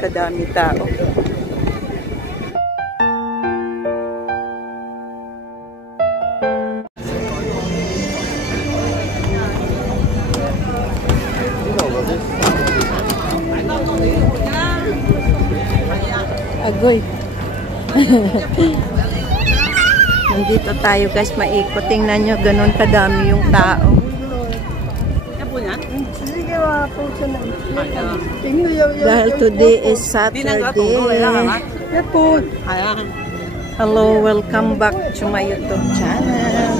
kadami tao. Agoy. Nandito tayo guys, maikot. Tingnan nyo, ganun kadami yung tao. Dahil today is Saturday. Hello, welcome back to my YouTube channel.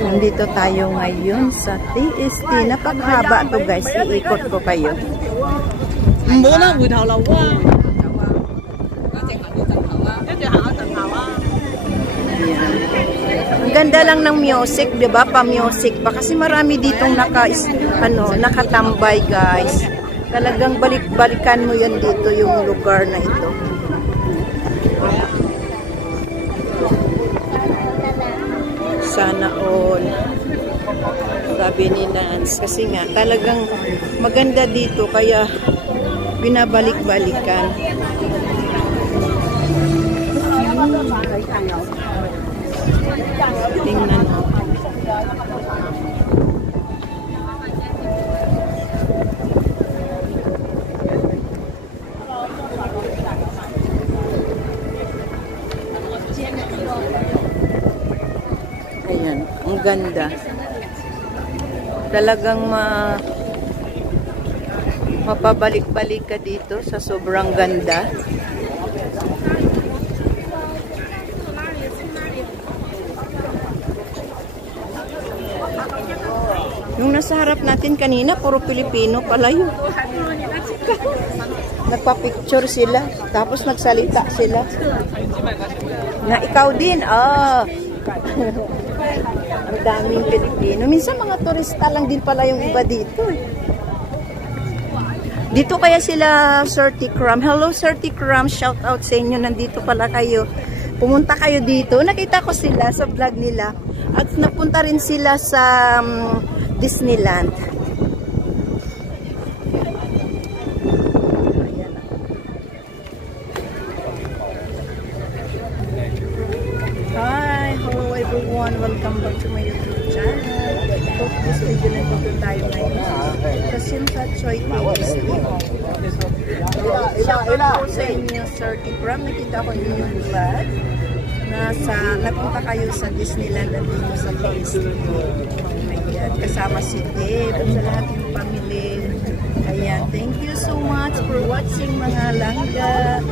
Nandito tayo ngayon sa TST. Napakahaba to guys, iikot ko kayo. Ang ganda lang ng music, 'di ba? Pa-music pa kasi marami ditong nakatambay, guys. Talagang balik-balikan mo 'yan dito yung lugar na ito. Sana all. Sabi ni Nance kasi nga talagang maganda dito kaya binabalik-balikan. Tingnan mo. Ayan, ang ganda. Talagang mapabalik-balik ka dito sa sobrang ganda. Yung nasa harap natin kanina, puro Pilipino pala yun. Nagpa-picture sila, tapos nagsalita sila. Na ikaw din, Ang daming Pilipino. Minsan mga turista lang din pala yung iba dito. Dito kaya sila, Sir Tikram. Hello, Sir Tikram. Shout out sa inyo. Nandito pala kayo. Pumunta kayo dito. Nakita ko sila sa vlog nila. At napunta rin sila sa Disneyland. Hi, hello everyone. Welcome back to my YouTube channel. Hope this video na dito tayo ngayon. Kasi sa Choi TST. Shout out sa inyo, Sir Tikram. Nakita ko yung vlog. Nagpunta kayo sa Disneyland at dito sa TST. Ayan, kasama si Dave at sa lahat ng pamilya. Ayan, thank you so much for watching mga langga.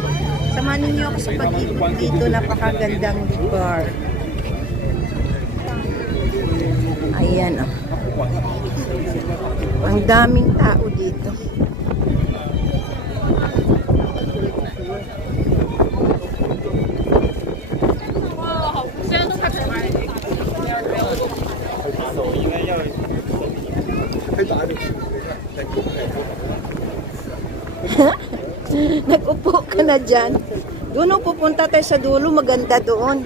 Samahan ninyo ako sa pag-ikot dito. Napakagandang lugar. Ayan, ang daming tao dito. Nag-upo ka na dyan. Doon pupunta tayo sa dulo. Maganda doon.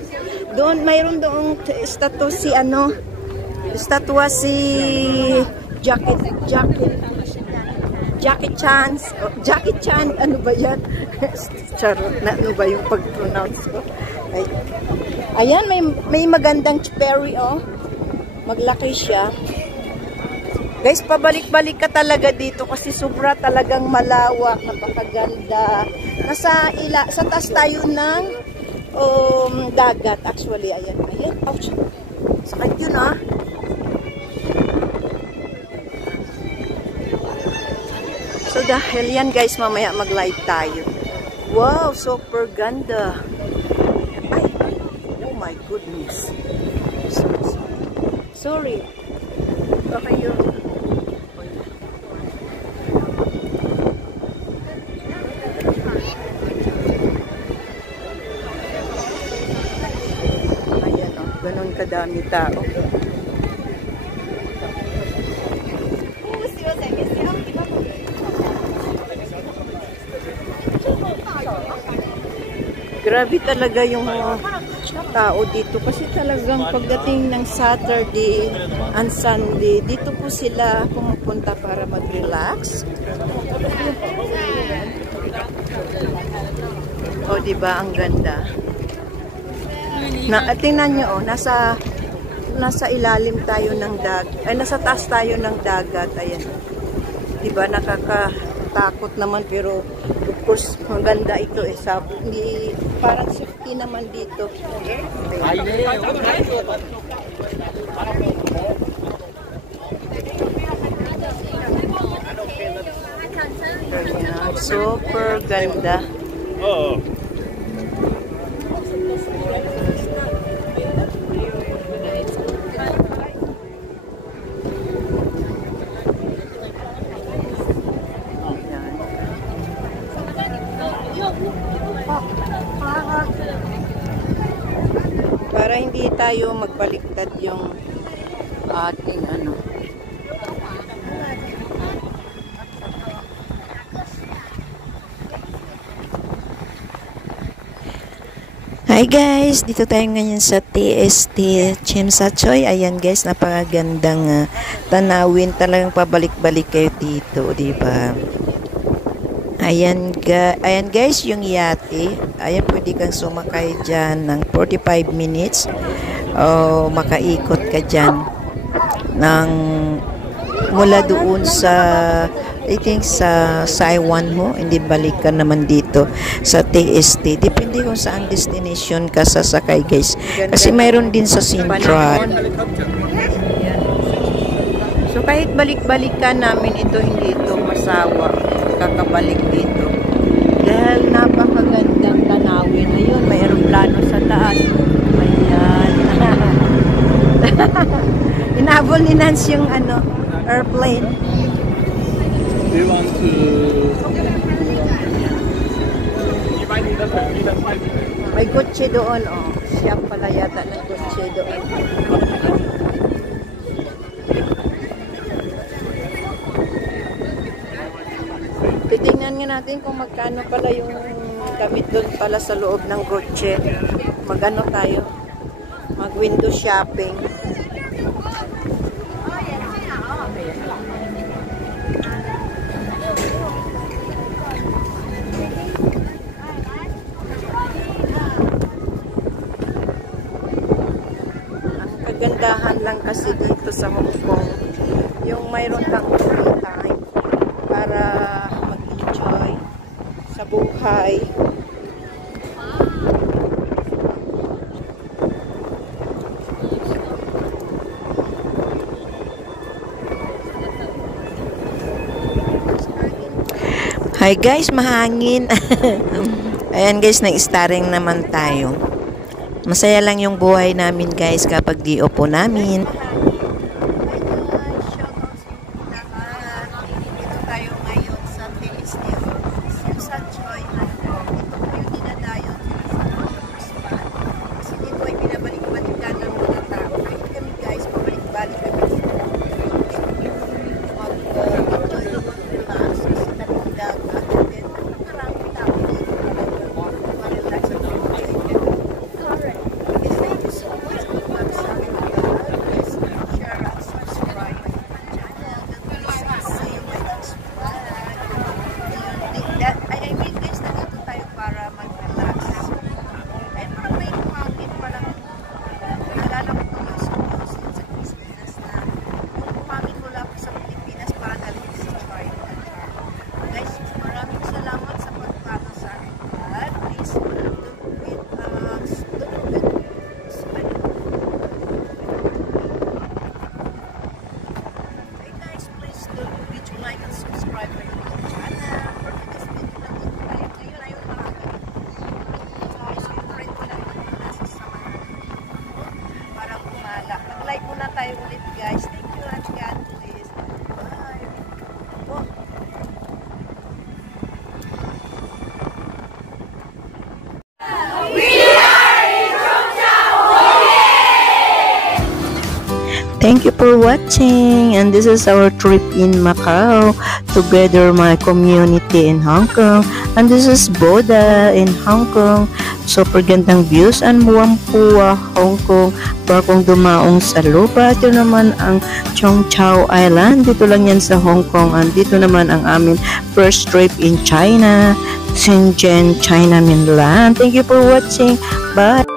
Doon, mayroon doong statue si statua si Jackie Chan. Jackie Chan, ano ba yan? Charot na, ano ba yung pag-pronounce ko? Ayan, may magandang cherry, maglaki siya. Guys, pabalik-balik ka talaga dito kasi sobra talagang malawak, napakaganda. Sa taas tayo ng dagat actually. Ayan. Ouch. Sakit yun, So dahil yan guys, mamaya mag-live tayo. Wow, super ganda. Ay, oh my goodness. Sorry. Okay yun. Ganon kadami tao. Grabe talaga yung tao dito kasi talagang pagdating ng Saturday and Sunday, dito po sila pumupunta para mag-relax. O, diba? Ang ganda. Tingnan nyo, nasa ilalim tayo ng nasa taas tayo ng dagat. Ayan. Diba? Nakakatakot naman, pero of course, maganda ito eh. Hindi, parang safety naman dito. Ayan, super ganda. Oo. Para hindi tayo magbaliktad yung ating ano. Hi guys, dito tayo ngayon sa TST Chimsachoy. Ayan guys, napakagandang tanawin. Talagang pabalik-balik kayo dito, di ba? Ayan guys, yung yate. Ayan, pwede kang sumakay dyan ng 45 minutes. O makaikot ka dyan ng mula doon sa I think sa Saiwan mo, hindi balik ka naman dito sa TST. Depende kung saan destination ka sasakay guys. Kasi mayroon din sa Central. So kahit balik-balik ka namin ito, hindi ito masawa. Kakabalik dito. Dahil napakagandang tanawin. Ayun, may aeroplano sa taas. Ayan. Inabol ni Nance yung airplane. Do you want to... May kotse doon, oh. Siya pala yata ng kotse doon. Titingnan nga natin kung magkano pala yung gamit doon pala sa loob ng kotse. Magano tayo? Mag-window shopping. Gandahan lang kasi dito sa Hong Kong yung mayroon kang free time para mag-enjoy sa buhay. Hi guys, mahangin. Ayan guys, nag-starring naman tayo. Masaya lang yung buhay namin guys kapag di-opo namin. Dito tayo ngayon sa TST Chimsachoy. Ito po yung dinadayo kasi dito ay binabalik-balikan ng mga tao. Kahit kami guys, pabalik-balik kami dito. Mag-enjoy yung relax sa tabing dagat. Then, maraming tao dito. Relax ang mag-like muna tayo ulit guys. Thank you and God bless. Bye. Thank you for watching, and this is our trip in Macau together my community in Hong Kong, and this is Boda in Hong Kong. Super gandang views and Whampoa, Hong Kong. Bagong dumaong sa lupa. Ito naman ang Cheung Chau Island. Dito lang yan sa Hong Kong, and dito naman ang amin first trip in China, Shenzhen, China mainland. Thank you for watching. Bye.